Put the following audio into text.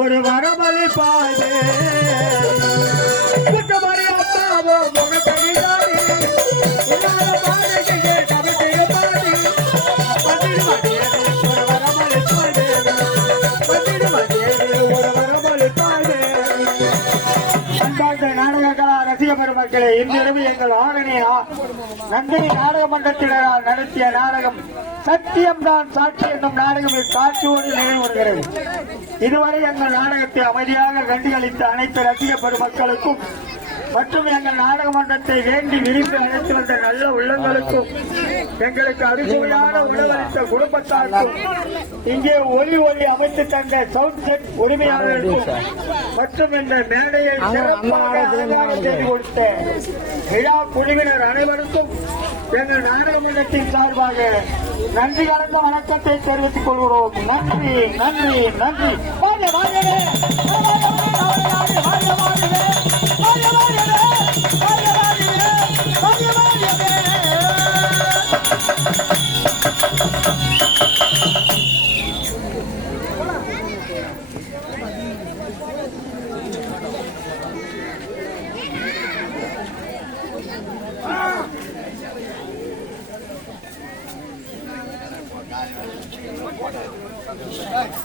ஒரு வரமலை பாடு குற்றமறி அப்பாவோ முகத்தடிதாடி இல்லாத பாடகையே கவிதைய பாடி ஒரு வரமலை பாடு ஒரு வரமலை பாடு. அன்பார்ந்த நாடகங்களா ரசிக பெருமக்களே, இன்றிரவு எங்கள் ஆரணி நந்தினி நாடக மன்றத்தினரால் நடத்திய நாடகம் சத்தியம்தான் சாட்சி என்னும் நாடகம் காட்சியோடு நிகழ்வு வருகிறது. இதுவரை எங்கள் நாடகத்தை அமைதியாக கண்டுகளித்த அனைத்து ரசிக பெருமக்களுக்கும் மற்றும் எங்கள் நாடக மன்றத்தை வேண்டி விரும்பி அழைத்து வந்த நல்ல உள்ளங்களுக்கும் எங்களுக்கு அறுசுவையான உணவளித்த குடும்பத்தாருக்கும் இங்கே ஒலி அமைத்து தந்த சவுண்ட் செட் உரிமையாளர்களுக்கும் மற்றும் இந்த மேடையை சிறப்பாக செய்து கொடுத்த விழா குழுவினர் அனைவருக்கும் எங்கள் நாடக மன்றத்தின் சார்பாக நன்றி கலந்த வணக்கத்தை தெரிவித்துக் கொள்கிறோம். நன்றி நன்றி நன்றி. Hey!